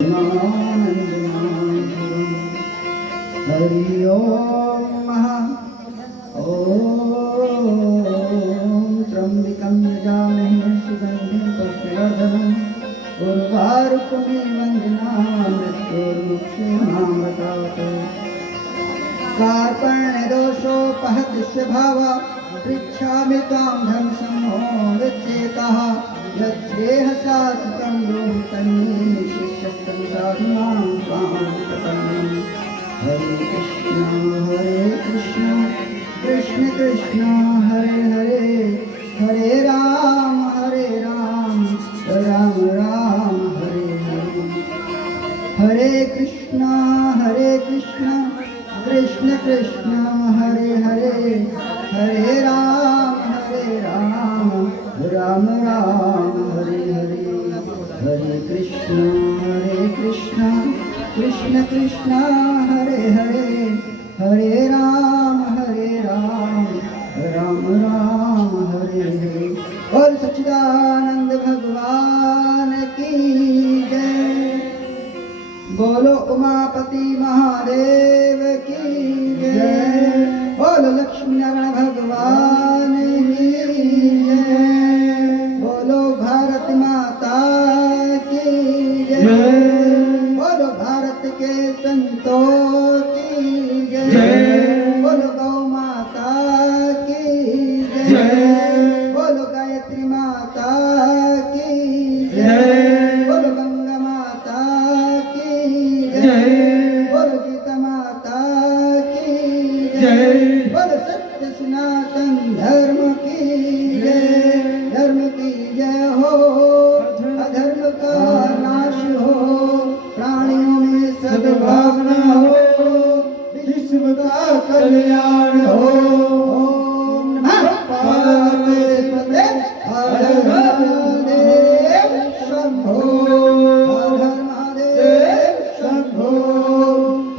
हरि ओम त्र्यंबकं यजामहे सुगंधिं पुष्टिवर्धनम् उर्वारुकमिव वन्दनामि मृत्युर्मुक्षीमामृतात् कार्पण्यदोषोपहतस्य भावा पृच्छामि त्वां धर्मसम्मोहचेतः यच्छेह शाश्वतं ब्रूहि तन्मे शिष्यस्तं साधुनां त्वां प्रपन्नम् हरे कृष्ण कृष्ण कृष्ण हरे हरे हरे राम राम राम हरे हरे हरे कृष्ण कृष्ण कृष्ण हरे हरे हरे राम राम राम हरे हरे हरे कृष्ण कृष्ण कृष्ण हरे हरे हरे राम राम राम हरे हरे। और सच्चिदानंद भगवान की जय। बोलो उमापति महादेव की जय। बोलो लक्ष्मी नारायण भगवान की जय। बोलो भारत माता की जय। बोलो भारत के संतों की जय। बोलो गौ माता की जय। बोलो गायत्री माता की जय। बोलो गंगा माता की जय। बोलो गीता माता की जय। बोलो सत्य सनातन धर्म की जय। धर्म की जय हो, अधर्म का नाश हो, प्राणियों में सद्भावना हो, विश्व का कल्याण हो। ओम नमः पार्वती पते हर हर महादेव शंभो। हर हर महादेव शंभो।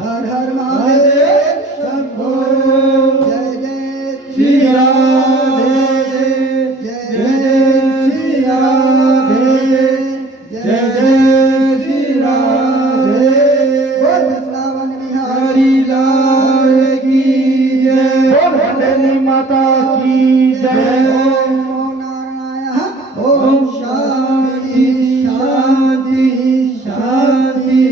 हर हर महादेव शंभो। जय जय श्री राधे। जय जय श्री राधे। जय जय श्री राधे। बोल वृंदावन बिहारी लाल की जय। बोल भंडेरी माता की जय। ओम नमो नारायण। ओम शांति शांति शांति।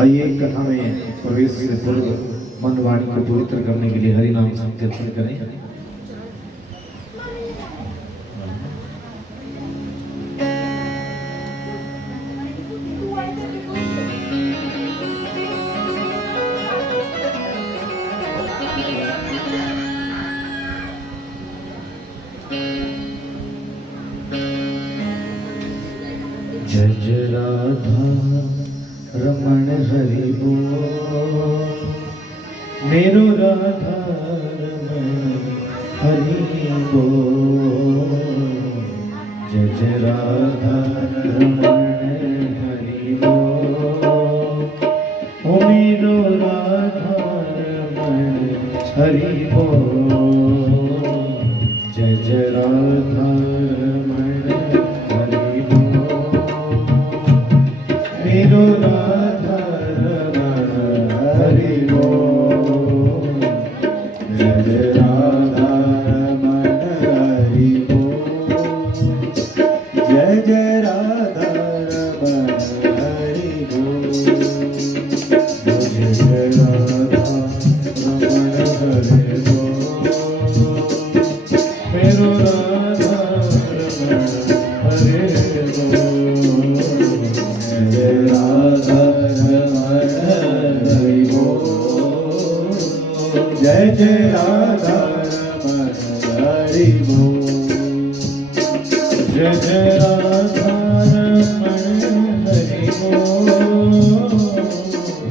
आइए कथा में प्रवेश से पूर्व मन वाणी को पवित्र करने के लिए हरि नाम संकीर्तन करें। जय जय राधा रमण हरि बोल। मेरो राधा रमण हरि बोल। जय जय राधा रमण हरि बोल। ओ मेरो राधा रमण हरि बोल। जय जय राधा रमण हरि बोल। मेरो राधा रमण हरि बोल। जय जय राधा रमण हरि बोल। जय जय राधा रमण हरि बोल। जय जय राधा रमण हरि बोल। मेरो राधा रमण हरि बोल। जय राधा रमण हरि बोल। जय जय राधा रमण हरि बोल। जय जय राधा रमण हरि बोल।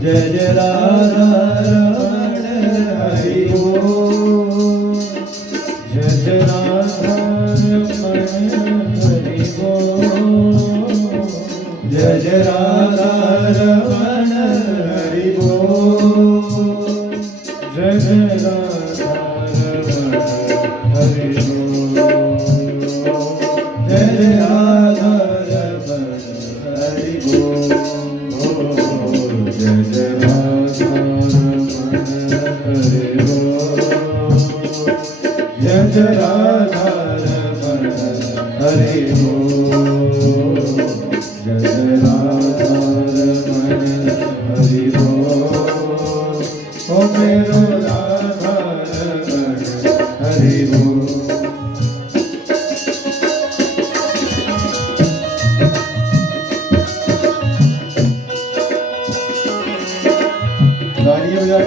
जय जय राधा रमण हरि बोल। जय जय राधा रमण हरि बोल। जय जय राधा रमण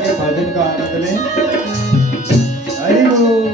के भजन का आनंद लें। हरि बोल।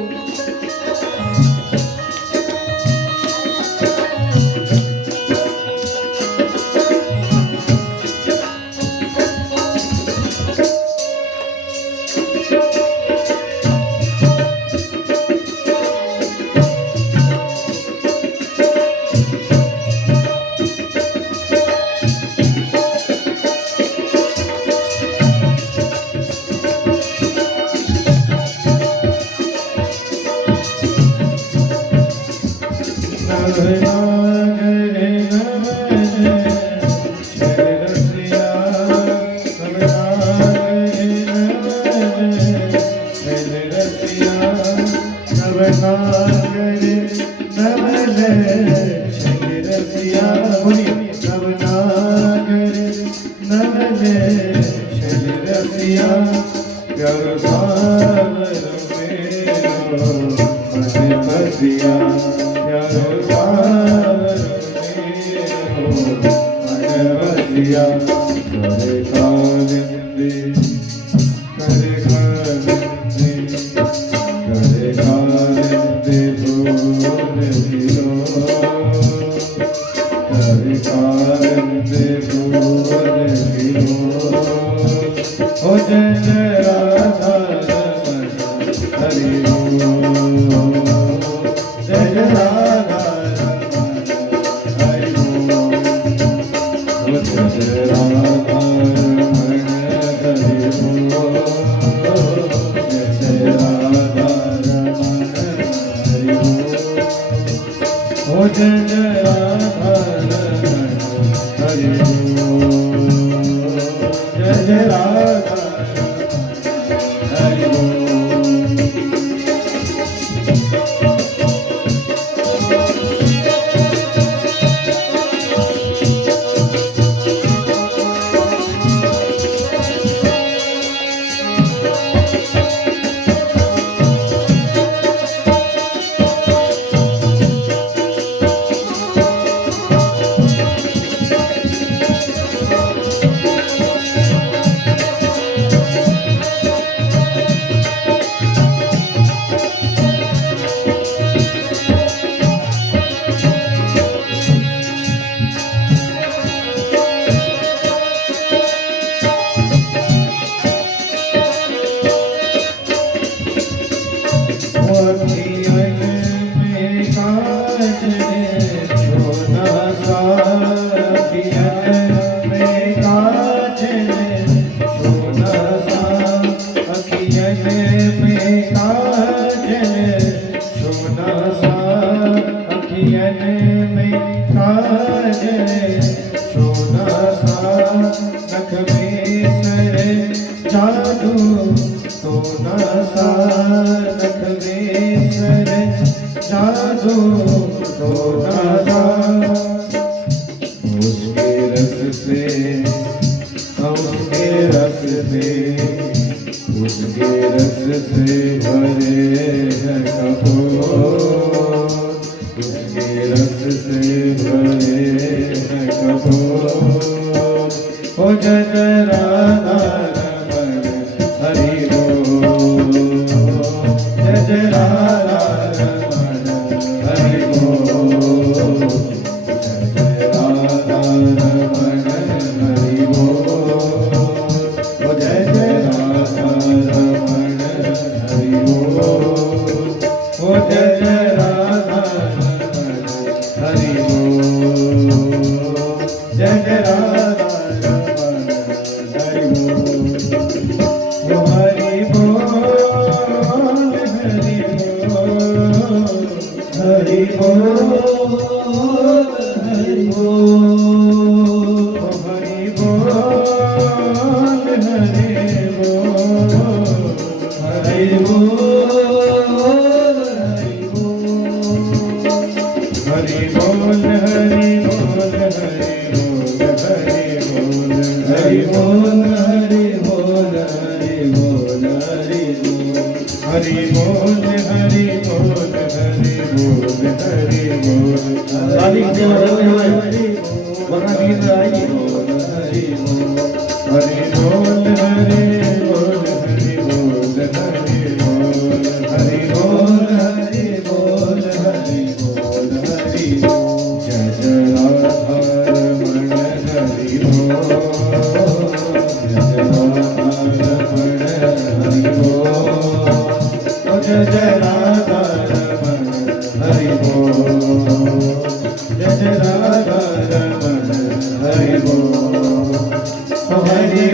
हरि बोल हरि बोल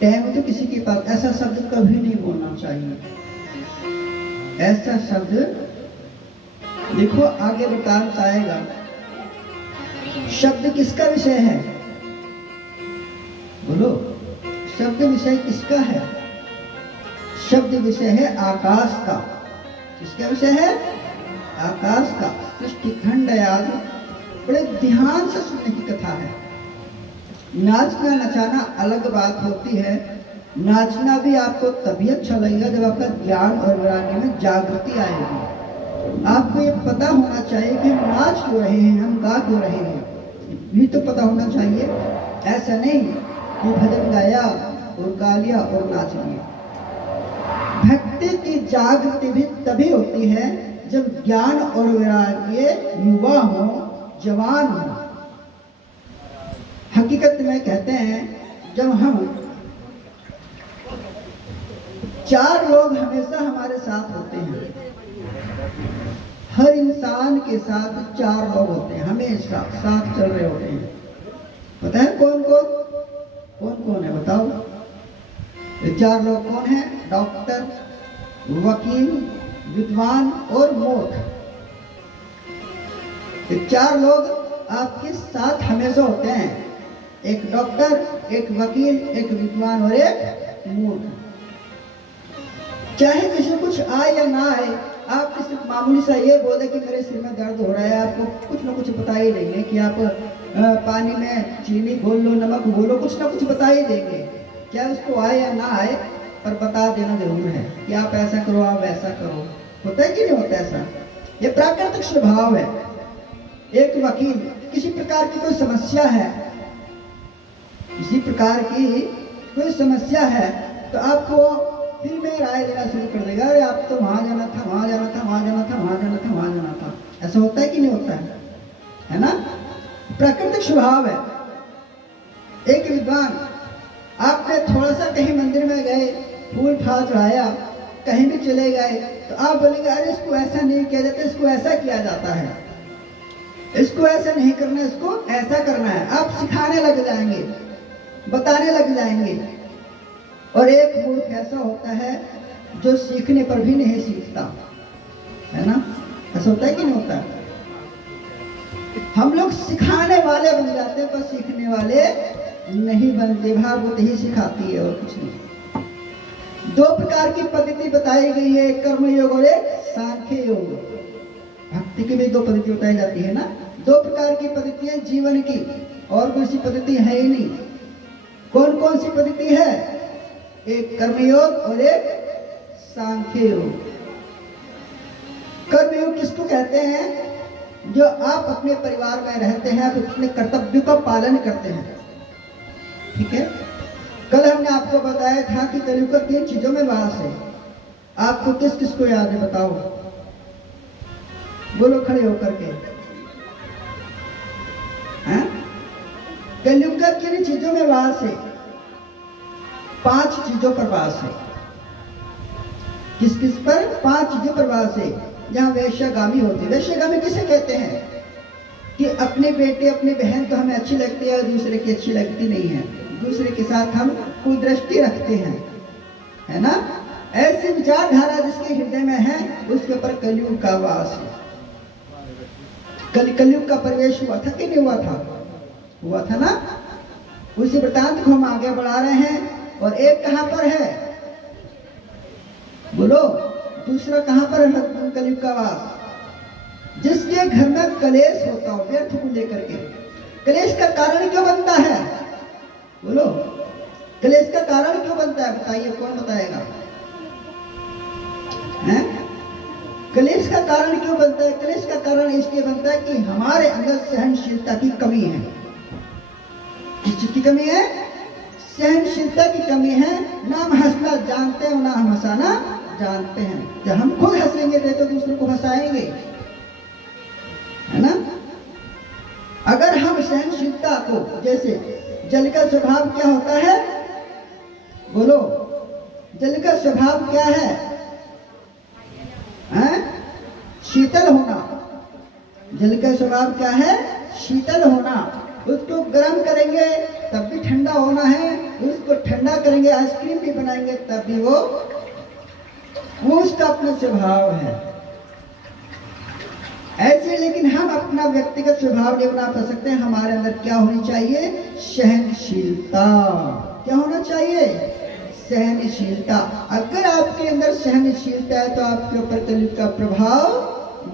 टाइम तो किसी के पास, ऐसा शब्द कभी नहीं बोलना चाहिए। ऐसा शब्द देखो आगे वृतांत आएगा। शब्द किसका विषय है? बोलो, शब्द विषय किसका है? शब्द विषय है आकाश का। किसका विषय है? आकाश का। सृष्टि खंड आज बड़े ध्यान से सुनने की कथा है। नाचना नचाना अलग बात होती है। नाचना भी आपको तभी अच्छा लगेगा जब आपका ज्ञान और वैराग्य में जागृति आएगी। आपको ये पता होना चाहिए कि हम नाच क्यों रहे हैं, हम गा क्यों रहे हैं, ये तो पता होना चाहिए। ऐसा नहीं कि भजन गाया और गा लिया और नाच लिया। भक्ति की जागृति भी तभी होती है जब ज्ञान और वैराग्य युवा हो, जवान हो। हकीकत में कहते हैं, जब हम 4 लोग हमेशा हमारे साथ होते हैं, हर इंसान के साथ 4 लोग होते हैं, हमेशा साथ चल रहे होते हैं। पता है कौन कौन है? बताओ। ये 4 लोग कौन हैं? डॉक्टर, वकील, विद्वान और मूर्ख। ये 4 लोग आपके साथ हमेशा होते हैं। एक डॉक्टर, एक वकील, एक विद्वान और एक मूर्ख। चाहे किसी कुछ आए या ना आए, आप किसी मामूली सा ये बोले कि मेरे सिर में दर्द हो रहा है, आपको कुछ ना कुछ बता ही देंगे कि आप पानी में चीनी घोल लो, नमक घोलो, कुछ ना कुछ बता ही देंगे। चाहे उसको आए या ना आए, पर बता देना जरूर है कि आप ऐसा करो, आप वैसा करो। होता है कि नहीं होता ऐसा? ये प्राकृतिक स्वभाव है। एक वकील, किसी प्रकार की कोई समस्या है, किसी प्रकार की कोई समस्या है, तो आपको फिर में राय देना शुरू कर देगा, अरे आप तो वहां जाना था, वहां जाना था, वहां जाना था, वहां जाना था, वहां जाना था। ऐसा होता है कि नहीं होता है ना? प्राकृतिक स्वभाव है। एक विद्वान, आपने थोड़ा सा कहीं मंदिर में गए, फूल फाल चढ़ाया, कहीं भी चले गए, तो आप बोलेंगे अरे इसको ऐसा नहीं किया जाता, इसको ऐसा किया जाता है, इसको ऐसा नहीं करना, इसको ऐसा करना है। आप सिखाने लग जाएंगे, बताने लग जाएंगे। और एक मूर्ख ऐसा होता है जो सीखने पर भी नहीं सीखता, है ना? ऐसा होता है कि नहीं होता? हम लोग सिखाने वाले बन जाते हैं, पर सीखने वाले नहीं बनते। भागवत ही सिखाती है और कुछ नहीं। 2 प्रकार की पद्धति बताई गई है, कर्म योग और एक सांख्य योग। भक्ति की भी 2 पद्धति बताई जाती है ना। 2 प्रकार की पद्धतियां जीवन की, और कोई सी पद्धति है ही नहीं। कौन कौन सी पद्धति है? एक कर्मयोग और एक सांख्य योग। कर्मयोग किसको कहते हैं? जो आप अपने परिवार में रहते हैं, आप अपने कर्तव्य का पालन करते हैं। ठीक है? कल हमने आपको बताया था कि कलयुग का 3 चीजों में वास है। आपको किस किस को याद है? बताओ, बोलो खड़े होकर के। कलयुग का किन चीजों में वास है? 5 चीजों पर वास है। किस किस पर? 5 चीजों पर वास है। जहाँ वैश्यगामी होती है। वैश्यगामी किसे कहते हैं? कि अपने बेटे अपनी बहन तो हमें अच्छी लगती है और दूसरे की अच्छी लगती नहीं है, दूसरे के साथ हम कुदृष्टि रखते हैं, है ना? ऐसी विचारधारा जिसके हृदय में है, उसके ऊपर कलयुग का वास है। कलयुग का प्रवेश हुआ था कि नहीं हुआ था? हुआ था ना। उसी वृतांत को हम आगे बढ़ा रहे हैं। और एक कहां पर है? बोलो, दूसरा कहां पर है कलयुग का वास? जिसके घर में कलेश होता हो, व्यर्थ को लेकर के। कलेश का कारण क्यों बनता है? बोलो, कलेश का कारण क्यों बनता है? बताइए, कौन बताएगा? हैं? कलेश का कारण क्यों बनता है? कलेश का कारण इसलिए बनता है कि हमारे अंदर सहनशीलता की कमी है। किस चीज की कमी है? सहनशीलता की कमी है। ना हम हंसना जानते हैं, ना हम हंसाना जानते हैं। जब हम खुद हंसेंगे तो दूसरों को हंसाएंगे, है ना? अगर हम सहनशीलता को, जैसे जल का स्वभाव क्या होता है? बोलो, जल का स्वभाव क्या है? शीतल होना। जल का स्वभाव क्या है? शीतल होना। उसको गर्म करेंगे तब भी ठंडा होना है, उसको ठंडा करेंगे, आइसक्रीम भी बनाएंगे, तब भी वो उसका अपना स्वभाव है ऐसे। लेकिन हम अपना व्यक्तिगत स्वभाव नहीं बना पा सकते। हमारे अंदर क्या होनी चाहिए? सहनशीलता। क्या होना चाहिए? सहनशीलता। अगर आपके अंदर सहनशीलता है तो आपके ऊपर कलयुग का प्रभाव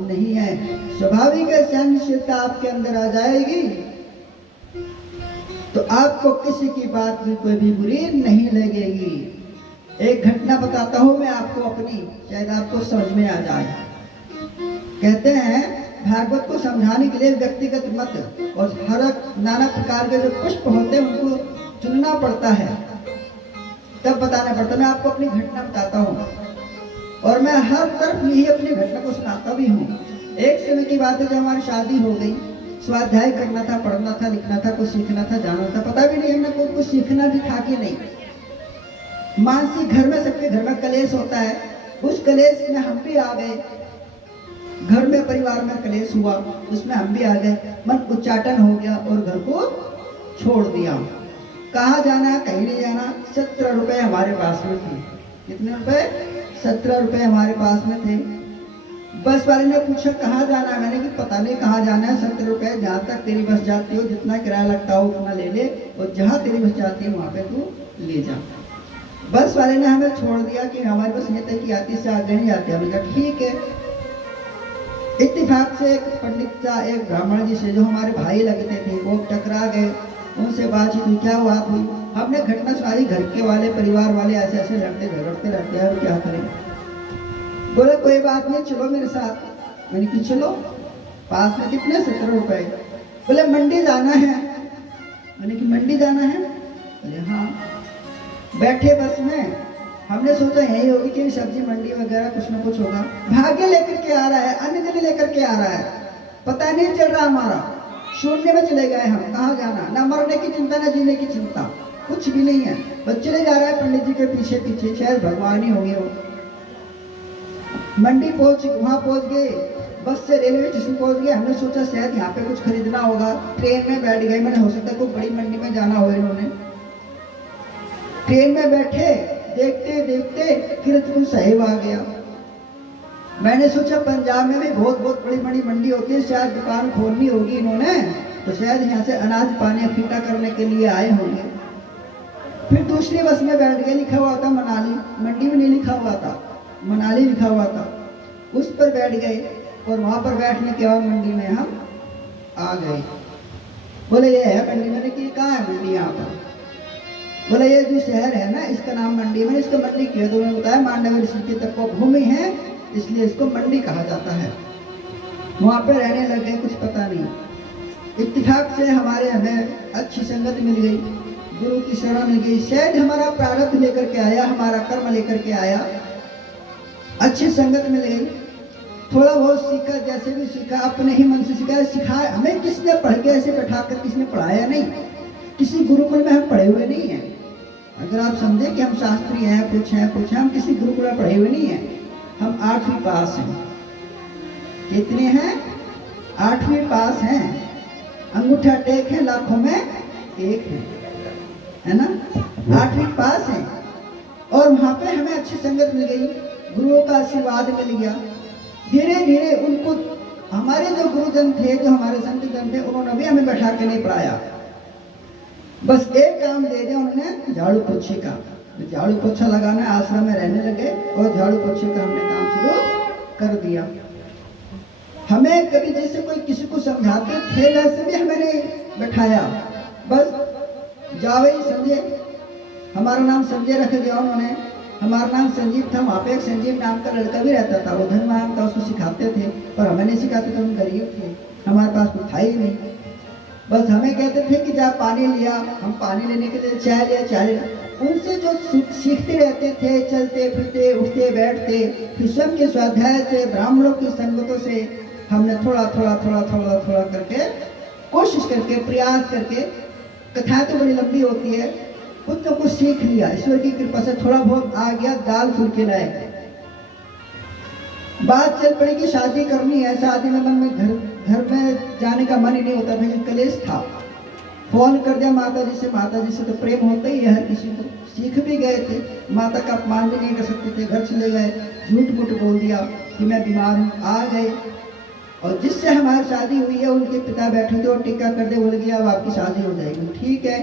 नहीं है। स्वाभाविक है, सहनशीलता आपके अंदर आ जाएगी तो आपको किसी की बात भी कोई भी बुरी नहीं लगेगी। एक घटना बताता हूं मैं आपको अपनी, शायद आपको समझ में आ जाए। कहते हैं भागवत को समझाने के लिए व्यक्तिगत मत और हर नाना प्रकार के जो पुष्प होते हैं उनको चुनना पड़ता है, तब बताना पड़ता। मैं आपको अपनी घटना बताता हूँ और मैं हर तरफ यही अपनी घटना को सुनाता भी हूँ। एक समय की बात है जब हमारी शादी हो गई, स्वाध्याय करना था, पढ़ना था, लिखना था, कुछ सीखना था, जाना था, पता भी नहीं हमने कुछ सीखना भी था कि नहीं। मानसिक घर में, सबके घर में कलेश होता है, उस कलेश में हम भी आ गए। घर में परिवार में कलेश हुआ, उसमें हम भी आ गए। मन उच्चाटन हो गया और घर को छोड़ दिया। कहाँ जाना, कहीं नहीं जाना। 17 रुपए हमारे पास में थे। कितने रुपए? 17 रुपए हमारे पास में थे। बस वाले ने पूछा कहाँ जाना है, मैंने कि पता नहीं कहाँ जाना है। 17 रुपए, जहाँ तक तेरी बस जाती हो, जितना किराया लगता हो उतना ले ले, और जहाँ तेरी बस जाती है वहाँ पे तू ले जा। बस वाले ने हमें छोड़ दिया कि हमारी बस ये तक की आती, इससे आगे नहीं आती। हमने कहा ठीक है। इत्तेफाक से एक पंडित सा, एक ब्राह्मण जी से जो हमारे भाई लगते थे, वो टकरा गए। उनसे बातचीत हुई, क्या बात हुई? हमने घटना सारी घर के वाले, परिवार वाले ऐसे ऐसे लड़ते झगड़ते रहते हैं, क्या करें? बोले कोई बात नहीं, चलो मेरे साथ। मैंने कि चलो। पास में कितने? 17 रुपए। बोले मंडी जाना है। मैंने कि मंडी जाना है? बोले हाँ। बैठे बस में, हमने सोचा यही होगी कि सब्जी मंडी वगैरह कुछ ना कुछ होगा। भाग्य लेकर के आ रहा है, अन्न जल लेकर के आ रहा है, पता नहीं चल रहा हमारा। शून्य में चले गए हम। कहाँ जाना? ना मरने की चिंता, ना जीने की चिंता, कुछ भी नहीं है। बस चले जा रहा है पंडित जी के पीछे पीछे, शायद भगवान ही होंगे वो। मंडी वहां पहुंच गए, बस से रेलवे स्टेशन पहुंच गए। हमने सोचा शायद यहाँ पे कुछ खरीदना होगा। ट्रेन में बैठ गए। मैंने, हो सकता है कोई बड़ी मंडी में जाना हो इन्होंने। ट्रेन में बैठे, देखते देखते कीरतपुर साहिब आ गया। मैंने सोचा पंजाब में भी बहुत बहुत बड़ी बड़ी मंडी होती है, शायद दुकान खोलनी होगी इन्होंने, तो शायद यहाँ से अनाज पानी इकट्ठा करने के लिए आए होंगे। फिर दूसरी बस में बैठ गए, लिखा हुआ था मनाली, मंडी में नहीं लिखा हुआ था, मनाली लिखा हुआ था। उस पर बैठ गए और वहाँ पर बैठने के बाद मंडी में हम आ गए। बोले ये है मंडी। मैंने कि कहाँ है मंडी? यहाँ पर। बोले ये जो शहर है ना, इसका नाम मंडी। मैंने इसको मंडी किया तो उन्होंने बताया मांडव्य ऋषि की तपोभूमि है, इसलिए इसको मंडी कहा जाता है। वहाँ पे रहने लग गए, कुछ पता नहीं। इत्तेफाक से हमें अच्छी संगत मिल गई, गुरु की शरण मिल गई। शायद हमारा प्रारब्ध लेकर के आया, हमारा कर्म लेकर के आया, अच्छी संगत मिल गई। थोड़ा बहुत सीखा, जैसे भी सीखा अपने ही मन से सीखा। सिखाया हमें किसने? पढ़ के ऐसे बैठा कर किसने पढ़ाया नहीं। किसी गुरुकुल में हम पढ़े हुए नहीं हैं। अगर आप समझे कि हम शास्त्री हैं, कुछ हैं, हम किसी गुरुकुल में पढ़े हुए नहीं हैं। हम 8वीं पास हैं। कितने हैं? 8वीं पास हैं। अंगूठा टेक है, लाखों में एक है ना? 8वीं पास हैं और वहाँ पे हमें अच्छी संगत मिल गई, गुरुओं का आशीर्वाद मिल गया। धीरे धीरे उनको, हमारे जो गुरुजन थे, जो हमारे संत जन थे, उन्होंने भी हमें बैठा के नहीं पढ़ाया। बस एक काम दे दिया उन्होंने, झाड़ू पोछे का। झाड़ू पोछा लगाना, आश्रम में रहने लगे और झाड़ू पोछे का हमने काम शुरू कर दिया। हमें कभी जैसे कोई किसी को समझाते थे वैसे भी हमें नहीं बैठाया। बस जावे संजय, हमारा नाम संजय रख दिया उन्होंने। हमारा नाम संजीव था। वहाँ पे एक संजीव नाम का लड़का भी रहता था, वो धनवान था, उसको सिखाते थे, पर हमें नहीं सिखाते थे, हम गरीब थे, हमारे पास कुछ था ही नहीं। बस हमें कहते थे कि जा पानी लिया, हम पानी लेने के लिए चाय लिया, चाय लिया। उनसे जो सीखते रहते थे, चलते फिरते, उठते बैठते, फिर स्वयं के स्वाध्याय से, ब्राह्मणों की संगतों से हमने थोड़ा थोड़ा थोड़ा थोड़ा थोड़ा करके, कोशिश करके, प्रयास करके, कथाएं तो बड़ी लंबी होती है, कुछ तो कुछ सीख लिया। ईश्वर की कृपा से थोड़ा बहुत आ गया, दाल फुल्के लायक। बात चल पड़ी कि शादी करनी है। शादी में मन में घर में जाने का मन ही नहीं होता था, कलेश था। फोन कर दिया माता जी से तो प्रेम होता ही है हर किसी को। सीख भी गए थे, माता का अपमान भी नहीं कर सकते थे, घर चले गए, झूठ मूठ बोल दिया कि मैं बीमार हूँ, आ गए। और जिससे हमारी शादी हुई है उनके पिता बैठे थे और टिक्का कर दे, बोल गया अब आपकी शादी हो जाएगी। ठीक है,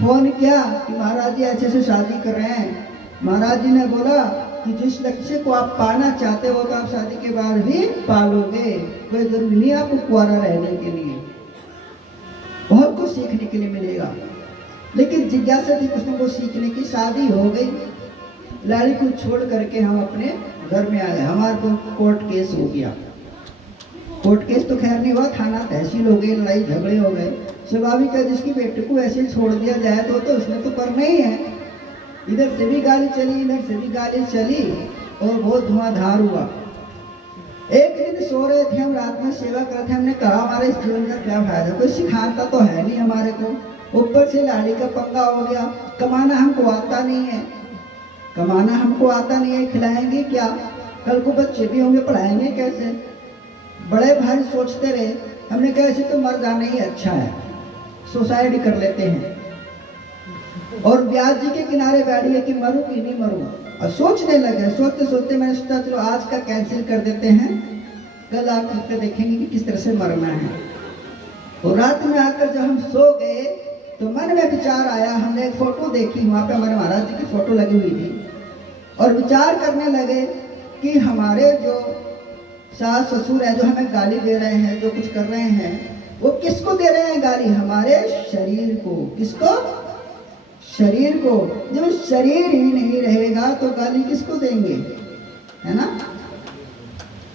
फोन किया कि महाराज जी ऐसे ऐसे शादी कर रहे हैं। महाराज जी ने बोला कि जिस लक्ष्य को आप पाना चाहते हो तो आप शादी के बाद भी पालोगे, कोई जरूरी नहीं आपको कुंवारा रहने के लिए, बहुत कुछ सीखने के लिए मिलेगा। लेकिन जिज्ञासा थी कुछ न कुछ सीखने की। शादी हो गई, लड़की को छोड़ करके हम अपने घर में आ गए। हमारे को कोर्ट केस हो गया। कोर्ट केस तो खैर नहीं हुआ, थाना तहसील हो गई, लड़ाई झगड़े हो गए। स्वाभाविक है, जिसकी बेटे को ऐसे छोड़ दिया जाए तो उसने तो करना ही है। इधर से भी गाली चली, इधर से भी गाली चली और बहुत धुआंधार हुआ। एक दिन सो रहे थे हम, रात में सेवा कर रहे थे। हमने कहा हमारे इस जीवन का क्या फायदा, कोई सिखाता तो है नहीं हमारे को, ऊपर से लाड़ी का पंगा हो गया। कमाना हमको आता नहीं है, कमाना हमको आता नहीं है, खिलाएंगे क्या, कल को बच्चे भी होंगे, पढ़ाएंगे कैसे। बड़े भाई सोचते रहे, हमने कहा ऐसे तो मर जाना ही अच्छा है, सुसाइड कर लेते हैं। और ब्याज जी के किनारे बैठिए कि मरूं कि नहीं मरूं। और सोचने लगे, सोचते सोचते मैंने सोचा चलो आज का कैंसिल कर देते हैं, कल आप करके देखेंगे कि किस तरह से मरना है। और रात में आकर जब हम सो गए तो मन में विचार आया, हमने एक फोटो देखी, वहाँ पे हमारे महाराज जी की फोटो लगी हुई थी, और विचार करने लगे कि हमारे जो सास ससुर है जो हमें गाली दे रहे हैं, जो कुछ कर रहे हैं, वो किसको दे रहे हैं गाली, हमारे शरीर को। किसको, शरीर को। जब शरीर ही नहीं रहेगा तो गाली किसको देंगे, है ना।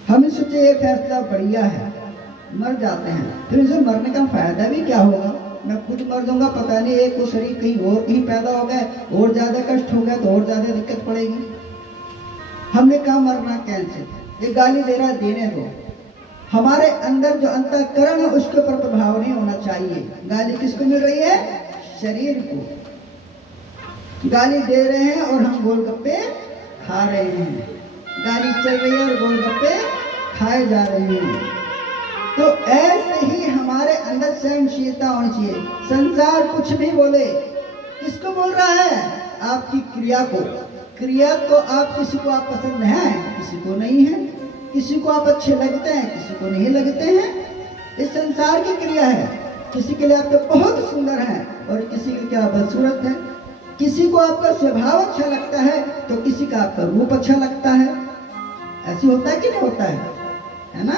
हम सोचे ये फैसला बढ़िया है, मर जाते हैं, फिर इसे मरने का फायदा भी क्या होगा, मैं खुद मर जाऊंगा, पता नहीं एक को शरीर कहीं पैदा हो गए और ज्यादा कष्ट हो गया तो और ज्यादा दिक्कत पड़ेगी। हमने कहा मरना कैंसिल, ये गाली दे रहा देने दो। हमारे अंदर जो अंतःकरण है उसके ऊपर प्रभाव नहीं होना चाहिए। गाली किसको मिल रही है, शरीर को। गाली दे रहे हैं और हम गोलगप्पे खा रहे हैं, गाली चल रही है और गोलगप्पे खाए जा रहे हैं। तो ऐसे ही हमारे अंदर सहनशीलता होनी चाहिए। संसार कुछ भी बोले, किसको बोल रहा है, आपकी क्रिया को। क्रिया तो आप किसी को आप पसंद है, किसी को नहीं है, किसी को आप अच्छे लगते हैं, किसी को नहीं लगते हैं। इस संसार की क्रिया है, किसी के लिए आप तो बहुत सुंदर हैं और किसी के क्या बदसूरत है। किसी को आपका स्वभाव अच्छा लगता है तो किसी का आपका रूप अच्छा लगता है। ऐसी होता है कि नहीं होता है ना।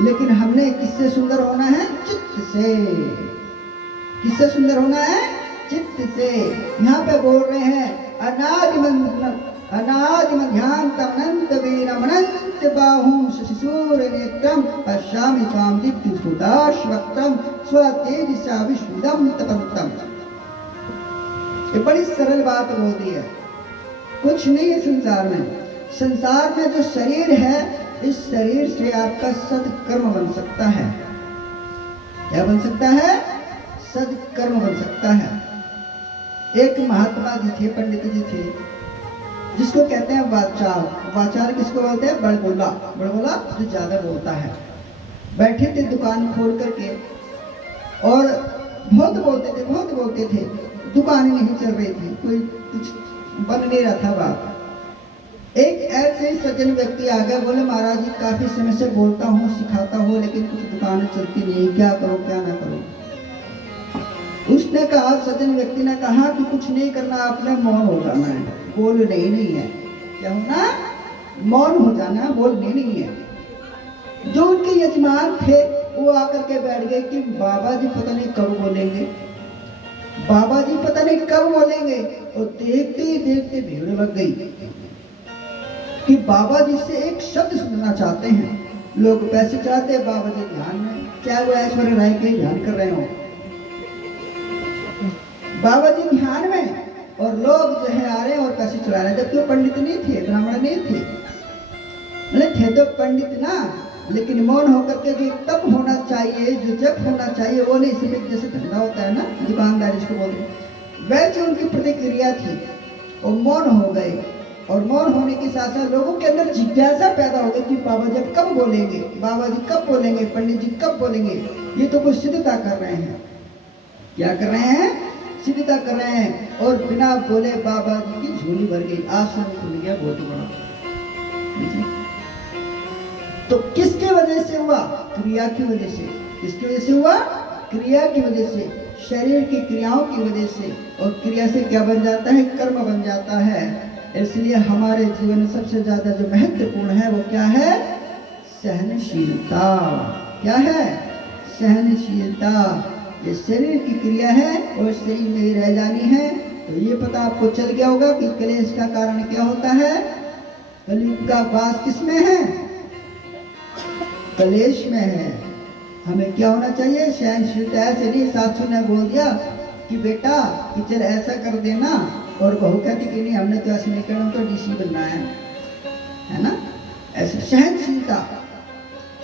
लेकिन हमने किससे सुंदर होना है, चित्त से। किससे सुंदर होना है, चित्त से। यहाँ पे बोल रहे हैं अनादिमध्यांतम अनंत वीरम अनंत बाहुं शशिसूर्य नेत्रम पश्यामि त्वां दीप्तिस्फुटाश्वक्त्रम स्वतेजसा विश्वदं तपन्तम। ये बड़ी सरल बात बोल दी है, कुछ नहीं है संसार में। संसार में जो शरीर है, इस शरीर से आपका सत्कर्म बन सकता है। क्या बन सकता है, सत्कर्म बन सकता है। एक महात्मा जी थे, पंडित जी थे, जिसको कहते हैं वाचार। वाचार किसको बोलते हैं, बड़बोला। बड़बोला जो ज्यादा बोलता है। बैठे थे दुकान खोल करके और बहुत बोलते थे। दुकानें नहीं चल रही थी, कोई कुछ बन नहीं रहा था बात। एक ऐसे सज्जन व्यक्ति आ गए, बोले महाराज जी काफी समय से बोलता हूँ, सिखाता हूँ, लेकिन कुछ दुकानें चलती नहीं, क्या करूँ क्या ना करूँ। उसने कहा, सज्जन व्यक्ति ने कहा कि कुछ नहीं करना, आपने मौन हो जाना है, बोलना ही नहीं है। क्या होना, मौन हो जाना है, बोलने नहीं है। जो उनके यजमान थे वो आकर के बैठ गए कि बाबा जी पता नहीं कब बोलेंगे, बाबा जी पता नहीं कब बोलेंगे। और देखते ही देखते भीड़ लग गई कि बाबा जी से एक शब्द सुनना चाहते हैं। लोग पैसे चाहते हैं, बाबा जी ध्यान में, चाहे वो ऐश्वर्य राय के ध्यान कर रहे हो, बाबा जी ध्यान में, और लोग जो है आ रहे हैं और पैसे चला रहे हैं। जबकि वो पंडित नहीं थे, ब्राह्मण नहीं थे, थे तो पंडित ना, लेकिन मौन होकर के जो तप होना चाहिए, जो जप होना चाहिए, वो नहीं। सिर्फ जैसे धंधा होता है ना, दुकानदारी जिसको बोलते हैं, वैसे उनकी प्रतिक्रिया थी। और मौन हो गए, और मौन होने के साथ साथ लोगों के अंदर जिज्ञासा पैदा हो गई कि बाबा जी कब बोलेंगे, बाबा जी कब बोलेंगे, पंडित जी कब बोलेंगे। ये तो कुछ सिद्धता कर रहे हैं। क्या कर रहे हैं? सिजदा कर रहे हैं। और बिना बोले बाबा जी की झोली भर गई, आसन खुल गया बहुत बड़ा। तो किसके वजह से हुआ? क्रिया की वजह से। किसकी वजह से हुआ? क्रिया की वजह से, शरीर की क्रियाओं की वजह से। और क्रिया से क्या बन जाता है? कर्म बन जाता है। इसलिए हमारे जीवन में सबसे ज्यादा जो महत्वपूर्ण है वो क्या है? सहनशीलता। क्या है? सहनशीलता। ये शरीर की क्रिया है और शरीर में ही रह जानी है। तो ये पता आपको चल गया होगा कि क्लेश का कारण क्या होता है। कलयुग का वास किसमें है? क्लेश में है। हमें क्या होना चाहिए? सहनशीलता। ऐसे नहीं सासू ने बोल दिया कि बेटा कि चल ऐसा कर देना, और बहू कहती कि नहीं हमने तो ऐसे नहीं करना, तो डीसी बनना है ना। ऐसे सहनशीलता।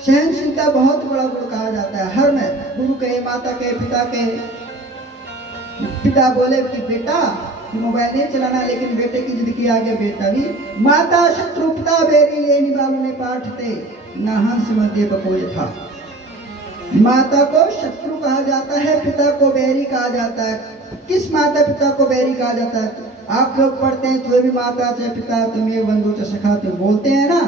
सहनशीलता बहुत बड़ा गुण कहा जाता है। हर में गुरु कहे, माता कहे, पिता कहे। पिता बोले कि बेटा कि मोबाइल नहीं चलाना, लेकिन बेटे की जिद की आगे बेटा भी। माता शत्रु पिता बेरी ये निबालों ने पाठ थे ना हंस मध्य बकोय था। माता को शत्रु कहा जाता है, पिता को बैरी कहा जाता है। किस माता पिता को बैरी कहा जाता है? आप लोग पढ़ते हैं तो भी माता चाहे पिता तुम्हें बंधु च सखा तुम बोलते हैं ना।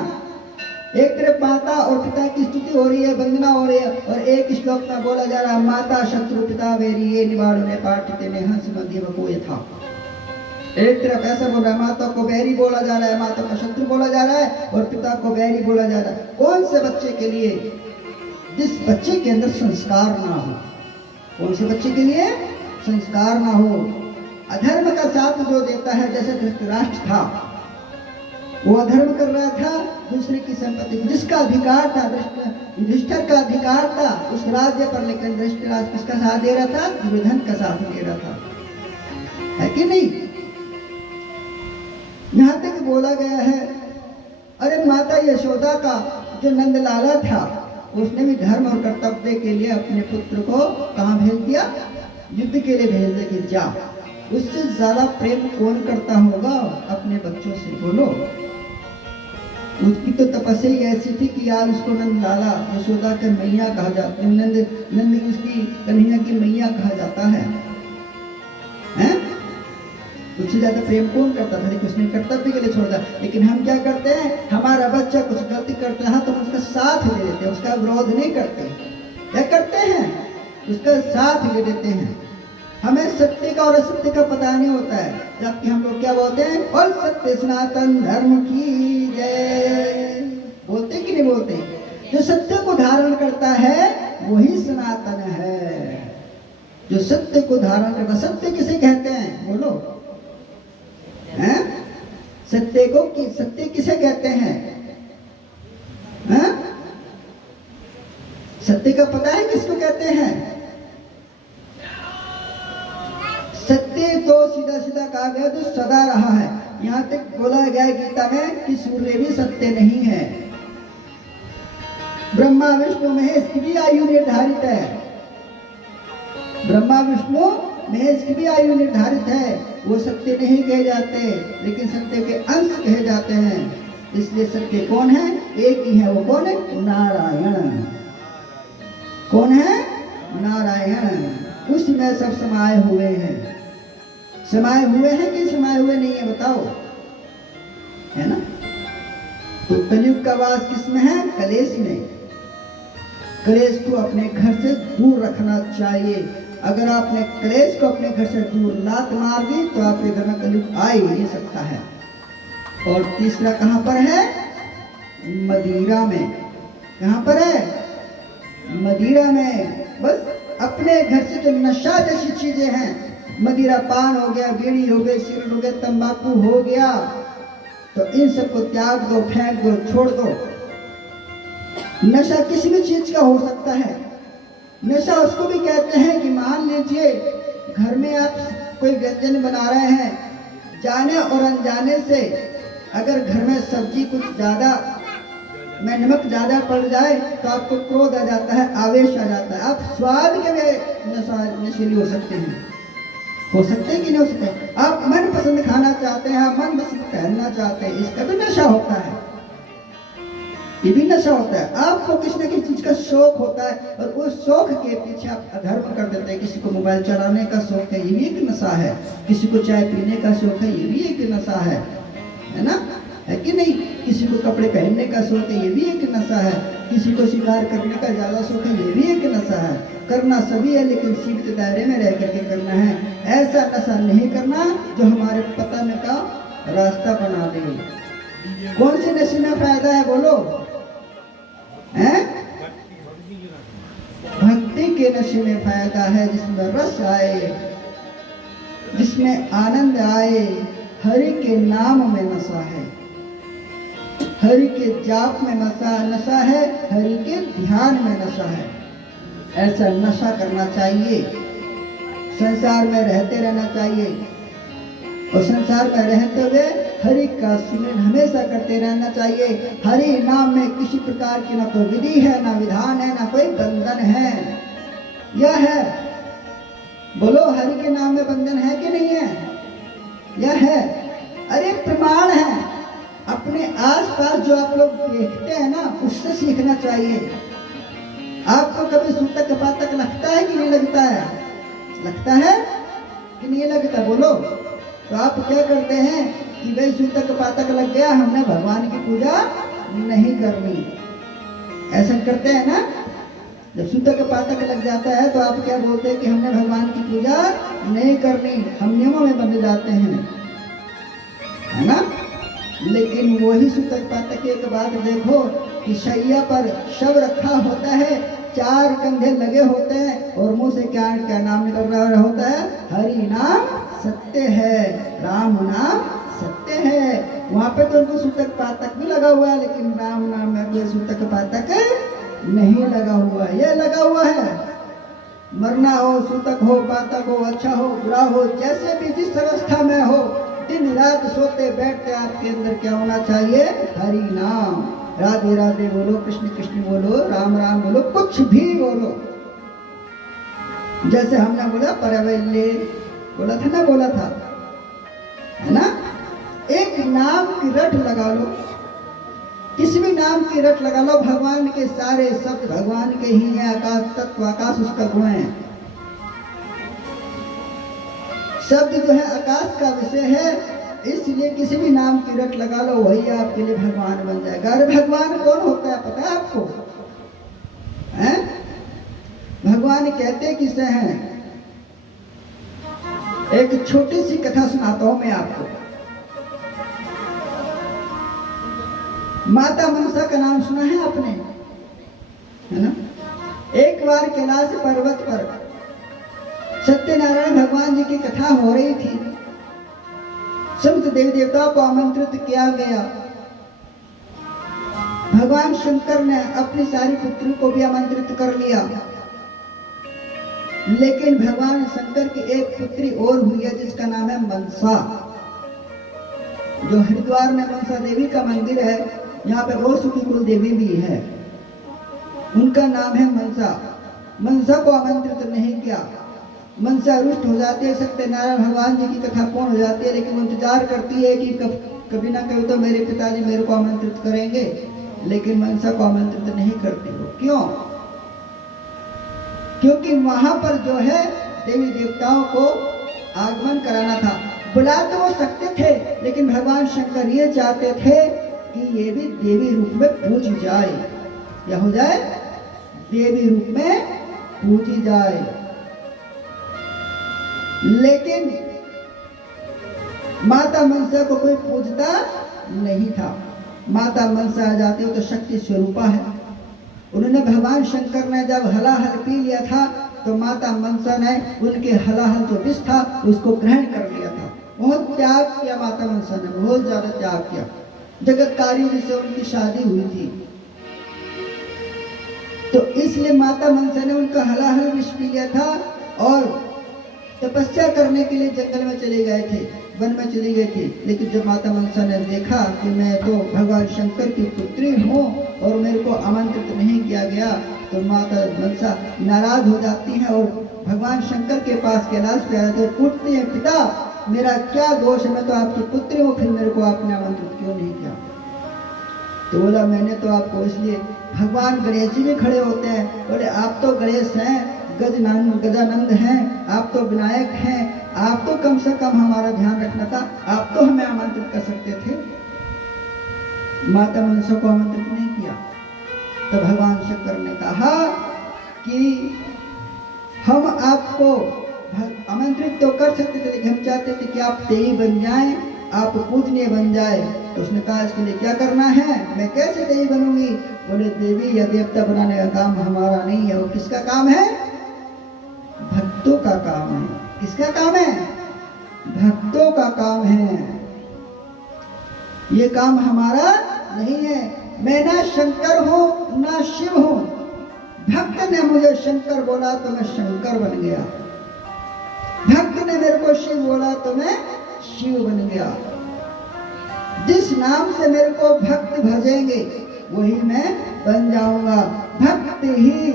एक तरफ माता और पिता की स्तुति हो रही है, वंदना हो रही है, और एक श्लोक में बोला जा रहा है माता शत्रु पिता बैरी ये निवाड़ो ने पाठते ने हंस मध्य बकोय था। एक तरफ ऐसा बोल रहा है, माता को बैरी बोला जा रहा है, माता का शत्रु बोला जा रहा है, और पिता को बैरी बोला जा रहा है। कौन से बच्चे के लिए? जिस बच्चे के अंदर संस्कार ना हो। कौन से बच्चे के लिए? संस्कार ना हो। अधर्म का साथ जो देता है, जैसे धृतराष्ट्र था, वो अधर्म कर रहा था दूसरे की संपत्ति, जिसका अधिकार था, युधिष्ठिर का अधिकार था उस राज्य पर, लेकिन धृतराष्ट्र किसका साथ दे रहा था? दुर्योधन का साथ दे रहा था। है कि नहीं? यहाँ तक बोला गया है, अरे माता यशोदा का जो नंदलाला था, उसने भी धर्म और कर्तव्य के लिए अपने पुत्र को कहाँ भेज दिया? युद्ध के लिए भेज दिया कि जा। उससे ज्यादा प्रेम कौन करता होगा अपने बच्चों से? बोलो। उसकी तो तपस्या ही ऐसी थी कि यार उसको नंदलाला, यशोदा के मैया कहा जाता है, नंद उसकी कन्हैया की मैया कहा जाता है। उससे ज्यादा प्रेम कौन करता था? लेकिन उसने कर्तव्य के लिए छोड़ दिया। लेकिन हम क्या करते हैं? हमारा बच्चा कुछ गलती करता है तो हम उसका साथ ले लेते हैं, उसका विरोध नहीं करते। क्या करते हैं? उसका साथ ले लेते हैं। हमें सत्य का और असत्य का पता नहीं होता है, जबकि हम लोग क्या बोलते हैं? और सत्य सनातन धर्म की जय। बोलते कि नहीं बोलते? जो सत्य को धारण करता है वही सनातन है। जो सत्य को धारण करता, सत्य किसे कहते हैं? बोलो। हैं? सत्य किसे कहते हैं? सत्य का पता है किसको कहते हैं? सत्य तो सीधा सीधा कहा गया तो सदा रहा है। यहाँ तक बोला गया है गीता में कि सूर्य भी सत्य नहीं है। ब्रह्मा विष्णु महेश की भी आयु निर्धारित है। ब्रह्मा विष्णु महेश की भी आयु निर्धारित है। वो सत्य नहीं कहे जाते, लेकिन सत्य के अंश कहे जाते हैं। इसलिए सत्य कौन है? एक ही है। वो कौन है? नारायण। कौन है? नारायण। उसमें सब समाये हुए हैं। समाये हुए हैं कि समाये हुए नहीं है? बताओ। है ना? तो कलयुग का वास किसमें है? कलेश में। कलेश को अपने घर से दूर रखना चाहिए। अगर आपने क्लेश को अपने घर से दूर लात मार दी तो आपके घर में कलयुग आ ही नहीं सकता है। और तीसरा कहां पर है? मदिरा में। कहां पर है? मदिरा में। बस अपने घर से जो नशा जैसी चीजें हैं, मदिरा पान हो गया, बीड़ी हो गई, सिगरेट हो गया, तंबाकू हो गया, तो इन सबको त्याग दो, फेंक दो, छोड़ दो। नशा किसी भी चीज का हो सकता है। नशा उसको भी कहते हैं कि मान लीजिए घर में आप कोई व्यंजन बना रहे हैं, जाने और अनजाने से अगर घर में सब्जी कुछ ज्यादा में नमक ज्यादा पड़ जाए तो आपको क्रोध आ जाता है, आवेश आ जाता है। आप स्वाद के भी नशीली हो सकते हैं। हो सकते हैं कि नहीं हो सकते? आप मनपसंद खाना चाहते हैं, आप मनपसंद पहनना चाहते हैं, इसका भी नशा होता है। ये भी नशा होता है। आपको किसी न किसी चीज का शौक होता है और उस शौक के पीछे आप अधर्म कर देते हैं। किसी को मोबाइल चलाने का शौक है, ये भी एक नशा है। किसी को चाय पीने का शौक है, ये भी एक नशा है ना, है कि नहीं। किसी को कपड़े पहनने का शौक है, ये भी एक नशा है। किसी को शिकार करने का ज्यादा शौक है, ये भी एक नशा है। करना सभी है, लेकिन सीमित दायरे में रह करके करना है। ऐसा नशा नहीं करना जो हमारे पतन का रास्ता बना दे। कौन सी नशे में फायदा है बोलो? हैं? भक्ति के नशे में फायदा है, जिसमें रस आए, जिसमें आनंद आए। हरि के नाम में नशा है, हरि के जाप में नशा है, हरि के ध्यान में नशा है। ऐसा नशा करना चाहिए। संसार में रहते रहना चाहिए और संसार में रहते हुए हरि का सिमरन हमेशा करते रहना चाहिए। हरि नाम में किसी प्रकार की ना कोई विधि है, ना विधान है, ना कोई बंधन है। यह है, बोलो, हरि के नाम में बंधन है कि नहीं है? यह है, अरे प्रमाण है। अपने आसपास जो आप लोग देखते हैं ना, उससे सीखना चाहिए। आपको कभी सूतक पातक लगता है कि नहीं लगता है? लगता है कि नहीं लगता? बोलो। तो आप क्या करते हैं कि भाई सूतक पातक लग गया, हमने भगवान की पूजा नहीं करनी, ऐसा करते हैं ना। जब सूतक पातक लग जाता है तो आप क्या बोलते हैं कि हमने भगवान की पूजा नहीं करनी, हम नियमों में बंध जाते हैं, है ना। लेकिन वही सूतक पातक एक बात देखो कि शैया पर शव रखा होता है, 4 कंधे लगे होते हैं और मुंह से क्या क्या नाम निकल रहा होता है? हरि नाम सत्य है, राम नाम सत्य है। वहां पे तो उनको सूतक पातक भी लगा हुआ है, लेकिन राम नाम में कोई सूतक पातक नहीं लगा हुआ है। यह लगा हुआ है, मरना हो, सूतक हो, पातक हो, अच्छा हो, बुरा हो, जैसे भी जिस अवस्था में हो, दिन रात सोते बैठते आपके अंदर क्या होना चाहिए? हरि नाम। राधे राधे बोलो, कृष्ण कृष्ण बोलो, राम राम बोलो, कुछ भी बोलो। जैसे हमने बोला परवैल्य बोला था ना, बोला था, है ना। एक नाम की रट लगा लो, किसी भी नाम की रट लगा लो। भगवान के सारे शब्द भगवान के ही है। आकाश तत्व, आकाश उसका गुण है। शब्द जो है आकाश का विषय है, इसलिए किसी भी नाम की रट लगा लो, वही आपके लिए भगवान बन जाएगा। अरे भगवान कौन होता है पता है आपको? हैं? भगवान कहते किसे हैं? एक छोटी सी कथा सुनाता हूं मैं आपको। माता मनसा का नाम सुना है आपने, है ना। एक बार कैलाश पर्वत पर सत्यनारायण भगवान जी की कथा हो रही थी। समस्त देवी देवताओं को आमंत्रित किया गया। भगवान शंकर ने अपनी सारी पुत्री को भी आमंत्रित कर लिया, लेकिन भगवान शंकर की एक पुत्री और हुई है, जिसका नाम है मनसा। जो हरिद्वार में मनसा देवी का मंदिर है, यहाँ पे और की कुल देवी भी है, उनका नाम है मनसा। मनसा को आमंत्रित नहीं किया। मनसा रुष्ट हो जाती है, सत्यनारायण भगवान जी की कथा पूर्ण हो जाती है, लेकिन वो इंतजार करती है कि कभी ना कभी तो मेरे पिताजी मेरे को आमंत्रित करेंगे, लेकिन मनसा को आमंत्रित नहीं करती वो। क्यों? क्योंकि वहां पर जो है देवी देवताओं को आगमन कराना था। बुला तो वो सकते थे, लेकिन भगवान शंकर ये चाहते थे कि ये भी देवी रूप में पूजी जाए। क्या हो जाए? देवी रूप में पूजी जाए। लेकिन माता मनसा को कोई पूजता नहीं था। माता मनसा आ जाती हो तो शक्ति स्वरूपा है। उन्होंने भगवान शंकर ने जब हलाहल पी लिया था तो माता मनसा ने उनके हलाहल जो विष था उसको ग्रहण कर लिया था। बहुत त्याग किया माता मनसा ने, बहुत ज्यादा त्याग किया। जगतकारी जी से उनकी शादी हुई थी, तो इसलिए माता मनसा ने उनका हलाहल विष पी लिया था और तपस्या करने के लिए जंगल में चले गए थे, वन में चली गई थी। लेकिन जब माता मनसा ने देखा कि मैं तो भगवान शंकर की पुत्री हूँ और मेरे को आमंत्रित नहीं किया गया, तो माता मनसा नाराज हो जाती है और भगवान शंकर के पास कैलाश पे आते हैं, पूछती है, पिता मेरा क्या दोष है? मैं तो आपकी पुत्री हूँ, फिर मेरे को आपने आमंत्रित क्यों नहीं किया? तो बोला मैंने तो आपको इसलिए, भगवान गणेश जी भी खड़े होते हैं, बोले आप तो गणेश हैं, गजानंद हैं, आप तो विनायक हैं, आप तो कम से कम हमारा ध्यान रखना था, आप तो हमें आमंत्रित कर सकते थे। माता मनसा को आमंत्रित नहीं किया। तो भगवान शंकर ने कहा कि हम आपको आमंत्रित तो कर सकते थे, लेकिन हम चाहते थे कि आप तेई बन जाएं, आप पूजनीय बन जाए। तो उसने कहा इसके लिए क्या करना है, मैं कैसे देवी बनूंगी? बोले देवी या देवता बनाने का काम हमारा नहीं है, वो किसका काम है? भक्तों का काम है। किसका काम है? भक्तों का काम है, ये काम हमारा नहीं है। मैं ना शंकर हूं ना शिव हूं, भक्त ने मुझे शंकर बोला तो मैं शंकर बन गया, भक्त ने मेरे को शिव बोला तो मैं शिव बन गया। जिस नाम से मेरे को भक्त भजेंगे वही मैं बन जाऊंगा। भक्त ही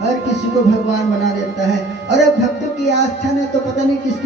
हर किसी को भगवान बना देता है। और अब भक्तों की आस्था ने तो पता नहीं किस